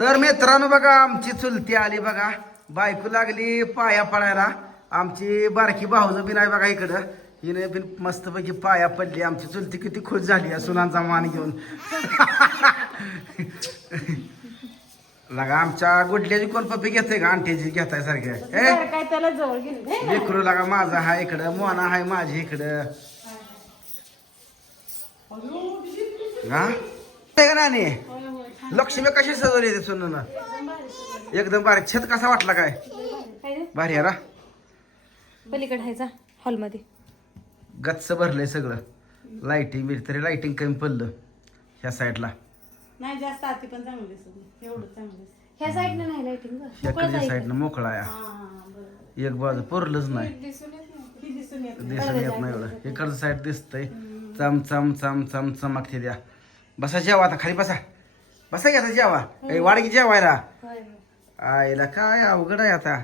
तर मित्रांनो बघा आमची चुलती आली बघा. बायको लागली पाया पडायला. आमची बारकी भाऊज बी नाही बघा इकडं. हिने बी मस्तपैकी पाया पडली. आमची चुलती किती खुश झाली या सुनांचा मान घेऊन. लगा आमच्या गुडल्याची कोण पप्पी घेते का? आंटीची घेताय सारख्या ना. लेकरू लागा माझा हा इकडं मोना हाय माझी इकडं. हा? का होय, होय. लक्ष्मी कशी सजवली ते सुनून? एकदम बारीक. छत कसा वाटला काय? भारी आहे ना? पलीकडे हायचा हॉलमध्ये. गच्च भरलंय सगळं. लाइटिंग बिर तरी लाइटिंग कमी पडलं ह्या साईडला नाही जास्त आती पण चांगली दिसत एवढं चांगलं दिसत ह्या साईडने नाही मोकळा हा बरोबर. एक बाजू पुरलंच नाही. ही दिसून येत दिसून येत नाही एवढं. इकडचं साईड दिसतंय. चम चम चम चम चमकते द्या बसा जेवा आता खाली बसा. बसा घ्या जेवा. ए, वाडगी जेवायला आईला काय अवघड आहे आता.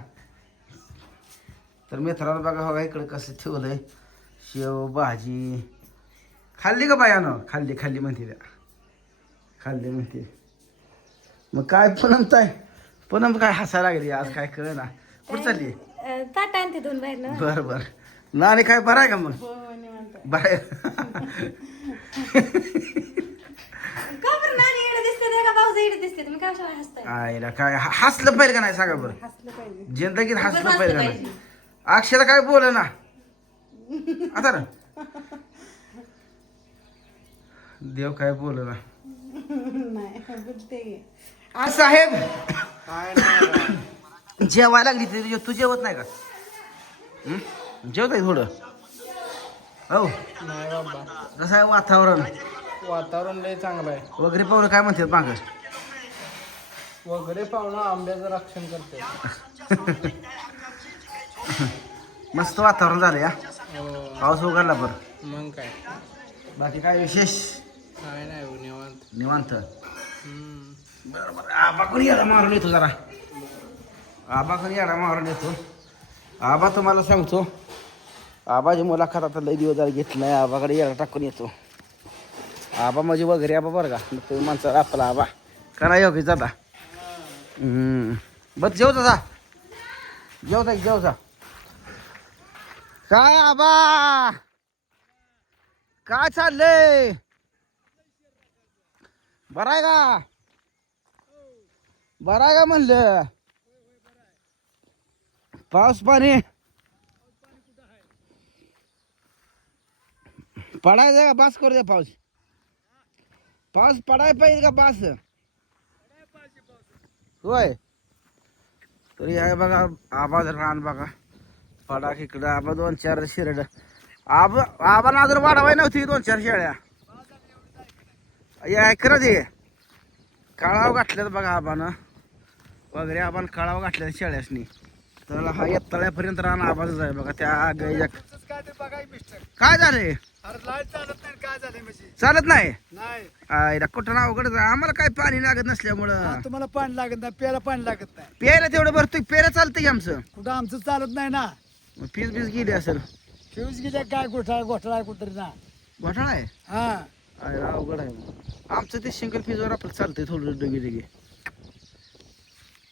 तर मित्रांनो बघा बघा इकडे कसं ठेवलंय. शेव भाजी. खाल्ली का बायानं खाल्ली खाल्ली म्हणते त्या. खाल्ली म्हणते. मग काय पूनम ताय पूनम काय हसायला लागली? आज काय कळ ना कुठं चालली? ताट आणते दोन बाहेर ना बर बर. नाणी काय बरं आहे का मग? हो निवांत बाहेर का बरं नानी इकडे दिसते ते का तुम्ही काय हसताय? आईला काय ह- हसलं पाहिजे का नाही सांगा बरं? हसलं पाहिजे. जिंदगीत हसलं पाहिजे का. नाही? अक्षरा काय बोल ना. आता ना. देव काय बोल ना. नाही बोलते गे आ साहेब! जेवायला लागली तरी तू जेवत नाही का? हं? जेवत आहे थोडं. हो. नाही बाबा. कसं आहे वातावरण? वातावरण लय चांगलं आहे. वगैरे पाहुणे काय म्हणतात मागं? वगैरे पाहुणं आंब्याचं रक्षण करते. मस्त वातावरण झालं या. हो. पाऊस उघडला बरं. मग काय? बाकी काय विशेष? काय नाही हो, निवांत. निवांत. हम्म. बरोबर आबाकडे याडा मारून येतो जरा. आबाकडे याडा मारून येतो. आबा तुम्हाला सांगतो. आबाची मुलाखत आता लई दिवस झाले घेतली नाही. आबाकडे याडा टाकून येतो. आबा म्हणजे वगैरे आबा बरं का? तुम्ही माणसाला आपला आबा. करा योगी जाता. बस जेव जा जेव जा जेव जा. काय आबा? काय चाललंय? बरं आहे का? बरं आहे का म्हणलं? पाऊस पाणी? पडायचं का? बास करू द्या पाऊस. पाऊस पडाय पाहिजे का बास होय. तरी आहे बघा आबा रान बघा. पडा इकडं आबा दोन चार शिरड. आबा आबा ना जर वाढवाय नव्हती दोन चार शेळ्या. या खरं ते काळाव घातल्यात बघा आबानं. वगैरे आपण काळाव घातल्या शेळ्यासनी. तर हा येतळ्यापर्यंत राहणं आवाजच आहे बघा. त्या गाईच्या काय ते चालत नाही आईला कुठं ना अवघड आम्हाला काय पाणी लागत नसल्यामुळं. तुम्हाला पाणी लागत नाही प्यायला पाणी लागत नाही. प्यायला तेवढं भरतोय प्यायला चालतंय की आमचं? कुठं आमचं चालत नाही ना. फीस बीस गेली असेल. फ्यूज गेल्या काय घोटाळा घोटाळा आहे कुठतरी ना. घोटाळा आहे? हा. आईला अवघड आहे आमचं ते सिंगल फीजवर आपलं चालतंय थोडं डगी डगी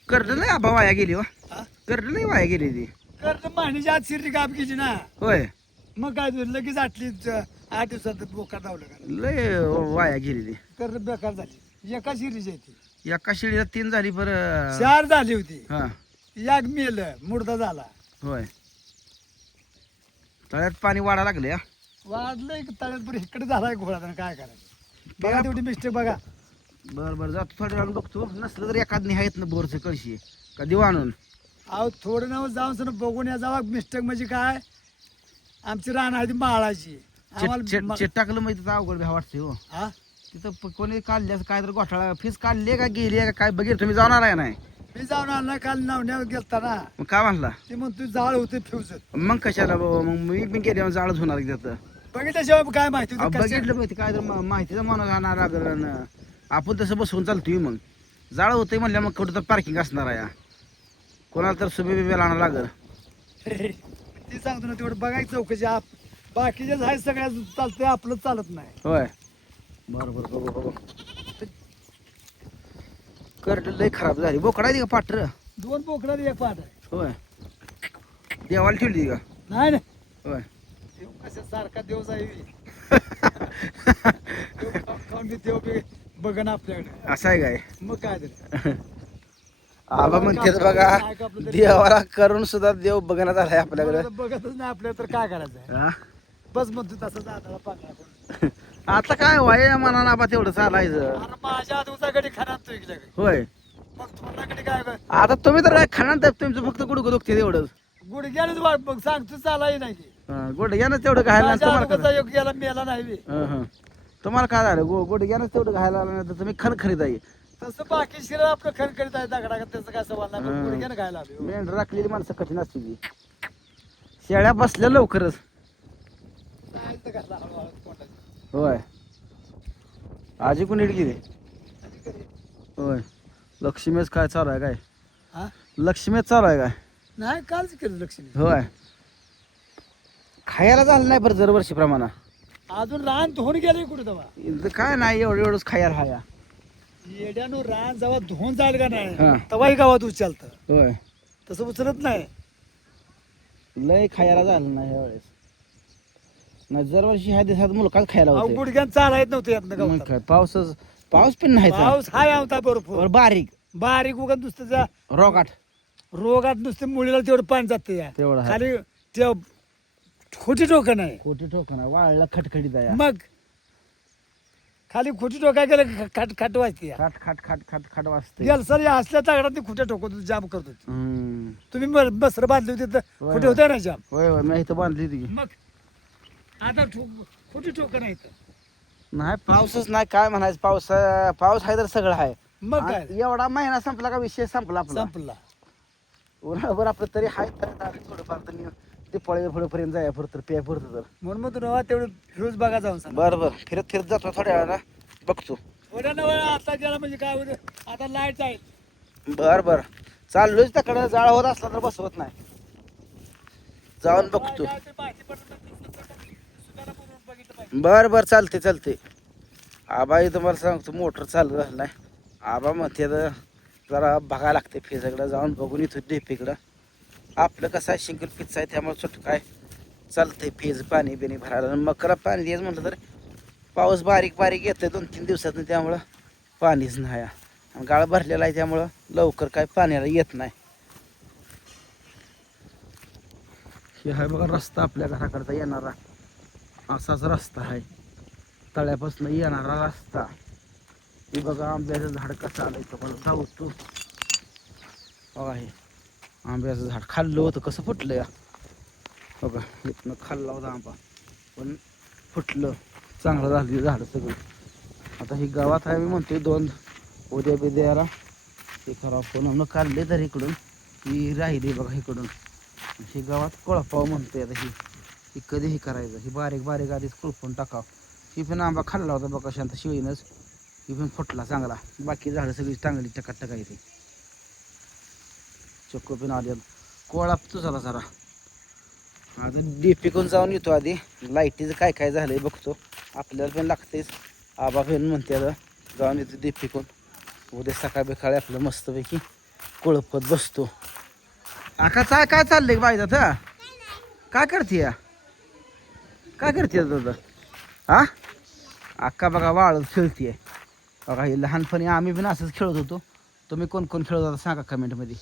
करडं नाही आबा वाया गेली वा हा? करडं नाही वाया गेली ती. कर्ज महिन्याच्या आत शिरली गाप गेली ना. होय. मग काय झालं, लगेच आटली आठ दिवसात बोका धावलं का? लय वाया गेली ती कर्ज बेकार झाली. एका आहे ती. एका शिळीला तीन झाली बरं. चार झाली होती. हा. याग मेल मुर्दा झाला. होय. तळ्यात पाणी वाढा लागले वाढलंय की तळ्यात बरं इकडे झालाय घोडा तर काय करायचं? बघा तेवढी मिस्टेक बघा. बर बर जातो थोड्या वेळानं बघतो. नसलं तर एखाद निहायत ना बोरचं कळशी. का देऊ आणून अहो थोडं नाव जाऊन सर बघून या जावा. मिस्टेक म्हणजे काय? आमची रान आहे ती माळाची. चेट आम्हाला चेट मा- चेट टाकलं माहिती तर अवघड भ्या वाटते हो. हा? तिथं प- कोणी काढल्यास काय तर घोटाळा फीस काढली का गेली का काय बघेल तुम्ही जाणार आहे नाही? मी जाऊन आणला काल नावण्यावर गेलता ना मग काय म्हणला? ते म्हणतो जाळ होते फ्यूज मग कशाला बाबा? मग मी पण गेल्यावर जाळच होणार की त्याचं बघितल्याशिवाय काय माहिती अहो, होती बघितलं माहिती काय तर मा- माहितीचा माणूस आणणार लागलं ना. आपण तसं बसवून चालतोय मग. जाळ होतंय म्हणल्या मग कुठं तर पार्किंग असणार आहे. कोणाला तर सुबे बिबे आणा लागल. ते सांगतो ना तेवढं बघायचं चौकशी आप. बाकीचे आहे सगळ्या चालतंय आपलं चालत नाही. होय. बरं बरं बघू बघू. करड लय खराब झाली. बोकडा का पाटर? दोन बोकडात एक पाठ आहे. होय. देवाला ठेवली का? नाही नाही. होय. देव कशा सारखा देव जाईल. खाऊन बी देव बी बघन आपल्याकडे. असं आहे काय? मग काय तरी. आबा म्हणते बघा देवाला करून सुद्धा देव बघण्यात आलाय आपल्याकडे. बघतच नाही आपल्या तर काय करायचं हा? बस म्हणतो तसं आता काय वय मनानं आबा तेवढं चालायचं. अरे माझ्या गडी खाणार तू इकडे होय. मग काय कर आता तुम्ही तर काय खाणार तर तुमचं फक्त गुडगं दुखते तेवढंच. गुडघ्यानेच वाट बघ सांग तू. चालाही नाही. गुडघ्यानं तेवढं घायला आणि माझ्या तुम्हाला आजोबाचा योग गेला मेला नाही बी. काय- हं, हं. तुम्हाला काय झालं? गो गुडघ्यानंच तेवढं घायला आलं नाही तर तुम्ही खण खरीद आहे तसं बाकी शिर आपलं खण करीत आहे दगडा त्याचं काय सवाल नाही. पण लागले मेंढ राखलेली माणसं कठीण असते ती शेळ्या बसल्या लवकरच. होय. आजी कोण गेली होय. लक्ष्मीच काय चालू आहे काय? हा? लक्ष्मीच चालू आहे काय? नाही कालच केलं लक्ष्मी होय. खायला झालं नाही बरं दरवर्षी प्रमाणा अजून रान धुवून गेले कुठे तेव्हा? इथं काय नाही एवढं एवढंच खायला हाया. येड्यानं रान जेव्हा धुवून जाईल का नाही हा. तेव्हाही गावात उचलतं. होय. तसं उचलत नाही. लय खायला झालं नाही यावेळेस. नाही दरवर्षी ह्या दिवसात मुलकाच खायला अहो, होते गुडघ्यान चाला येत नव्हतं यातनं मग गावात. काय पाऊसच पाऊस पण नाही पाऊस हाय आवता बरोबर बरं बारीक. बारीक उगा नुसतं जा रॉगाट रोगात नुसते मुलीला तेवढं पाणी जाते या. तेवढं आहे. खाली ते खोटी टोकं नाही. खोटी ठोकणा वाळला खटखटीत आहे मग? खाली खोटी टोका गेलं खाट खाट वाजते खाट खाट खाट खाट खाट वाजते. गेल सर या असल्या दगडात खोट्या टोकत जाम करतो हम्म. तुम्ही म- बसर बांधली होती तर होय, खोटे होय. होते ना जाम? होय होय मी इथं बांधली होती की. मग आता ठोक खोटी टोकं नाही तर नाही पाऊसच नाही काय म्हणायचं पाऊस पाऊस आहे तर सगळं आहे. मग काय? आणि एवढा महिना संपला का विषय संपला आपला? संपला. उन्हाळभर आपलं तरी आहे तर थोडंफार तर ते पळे पुढेपर्यंत जाय पुरत तर पे पुरत तर. म्हणून मग तुला तेवढं फिरोज बघा जाऊन सांग. बरं बरं. फिरत फिरत जातो थोड्या वेळाला बघतो. थोड्या आता गेला म्हणजे काय होतं आता लाइट जाईल. बर बर. चाललोच त्याकडे जाळ होत असला तर बसवत नाही. जाऊन बघतो. ते बर बर. चालते चालते आबा तुम्हाला सांगतो मोटर चालू झालं नाही. आबा म्हणते तर जरा बघायला लागते फिजाकडं. जाऊन बघून इथं डेपीकडं आपलं कसं आहे सिंगल पिच आहे त्यामुळे सुट काय चालतंय फेज पाणी बिणी भरायला. मकरा पाणी द्यायचं म्हटलं तर पाऊस बारीक बारीक येतोय दोन तीन दिवसातून त्यामुळं पाणीच नाही आहे. आणि गाळ भरलेला आहे त्यामुळं लवकर काय पाण्याला येत नाही. हे आहे बघा रस्ता आपल्या घराकडचा येणारा. असाच रस्ता आहे. तळ्यापासून येणारा रस्ता. हे बघा आंब्याचं झाड कसं आलं तो मला जाऊ तू. बघा हे. आंब्याचं झाड खाल्लं होतं कसं फुटलं या? बघा इथनं खाल्ला होता आंबा पण फुटलं. चांगलं झालं झाड सगळं. आता ही गावात आहे मी म्हणतोय दोन. उद्या बिद्याला ते खराब पण काढले तर इकडून. ही राहिली बघा इकडून. ही गावात कोळपाव म्हणतोय आता ही. ही कधी हे करायचं? ही बारीक बारीक आधीच कुळपून टाकाव. ही पण आंबा खाल्ला होता बघा शांत शिवईनच ही पण फुटला चांगला. बाकी झाडं सगळी चांगली टका टकायची चक्को पण आले कोळा तुझा जरा. आता डीपीकडून जाऊन येतो आधी. लाईटीचं काय काय झालंय बघतो. आपल्याला पण लागतेच आबा पण म्हणते आता जाऊन येतो डीपीकडून उद्या सकाळ बिकाळी आपलं मस्तपैकी कोळपत बसतो. आका काय काय चाललंय बाई आता काय करते या काय करते दादा? हा अक्का बघा वाळत खेळतीये. बघा हे लहानपणी आम्ही पण असंच खेळत होतो. तुम्ही कोण कोण खेळत होता सांगा कमेंटमध्ये